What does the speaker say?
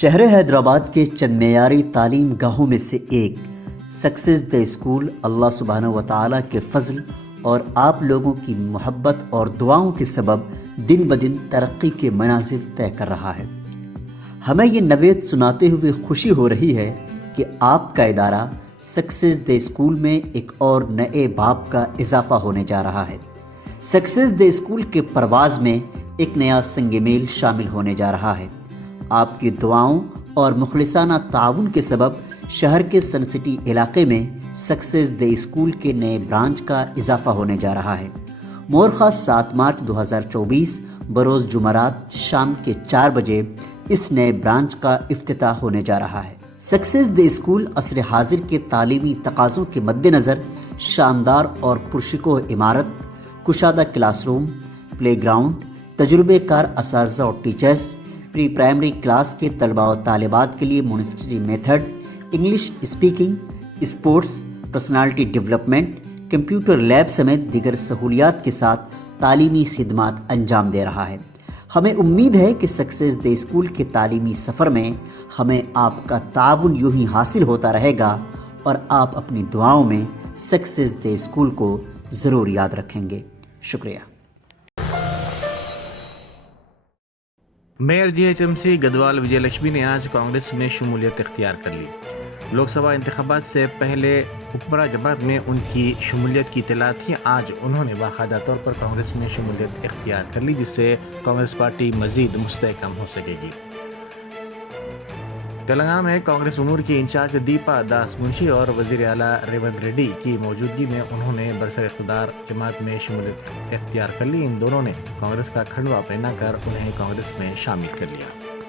شہر حیدرآباد کے چند معیاری تعلیم گاہوں میں سے ایک سکسیز دی اسکول اللہ سبحانہ و تعالیٰ کے فضل اور آپ لوگوں کی محبت اور دعاؤں کے سبب دن بدن ترقی کے منازل طے کر رہا ہے۔ ہمیں یہ نوید سناتے ہوئے خوشی ہو رہی ہے کہ آپ کا ادارہ سکسیز دی اسکول میں ایک اور نئے باب کا اضافہ ہونے جا رہا ہے۔ سکسیز دی اسکول کے پرواز میں ایک نیا سنگ میل شامل ہونے جا رہا ہے۔ آپ کی دعاؤں اور مخلصانہ تعاون کے سبب شہر کے سن سٹی علاقے میں سکسیز دی اسکول کے نئے برانچ کا اضافہ ہونے جا رہا ہے۔ مورخہ 7 مارچ 2024 بروز جمعرات شام کے 4 بجے اس نئے برانچ کا افتتاح ہونے جا رہا ہے۔ سکسیز دی اسکول عصر حاضر کے تعلیمی تقاضوں کے مد نظر شاندار اور پرشکوہ عمارت، کشادہ کلاس روم، پلے گراؤنڈ، تجربے کار اساتذہ اور ٹیچرز، پری پرائمری کلاس کے طلباء و طالبات کے لیے Montessori method, English speaking, sports, personality development, computer lab سمیت دیگر سہولیات کے ساتھ تعلیمی خدمات انجام دے رہا ہے۔ ہمیں امید ہے کہ سکسیز دی اسکول کے تعلیمی سفر میں ہمیں آپ کا تعاون یوں ہی حاصل ہوتا رہے گا اور آپ اپنی دعاؤں میں سکسیز دی اسکول کو ضرور یاد رکھیں گے۔ شکریہ۔ میئر GHMC گدوال وجے لکشمی نے آج کانگریس میں شمولیت اختیار کر لی۔ لوک سبھا انتخابات سے پہلے حکمراں جماعت میں ان کی شمولیت کی اطلاع تھی۔ آج انہوں نے باقاعدہ طور پر کانگریس میں شمولیت اختیار کر لی، جس سے کانگریس پارٹی مزید مستحکم ہو سکے گی۔ تلنگانہ میں کانگریس امور کی انچارج دیپا داس منشی اور وزیر اعلیٰ ریونت ریڈی کی موجودگی میں انہوں نے برسر اقتدار جماعت میں شمولیت اختیار کر لی۔ ان دونوں نے کانگریس کا کھنڈوا پہنا کر انہیں کانگریس میں شامل کر لیا۔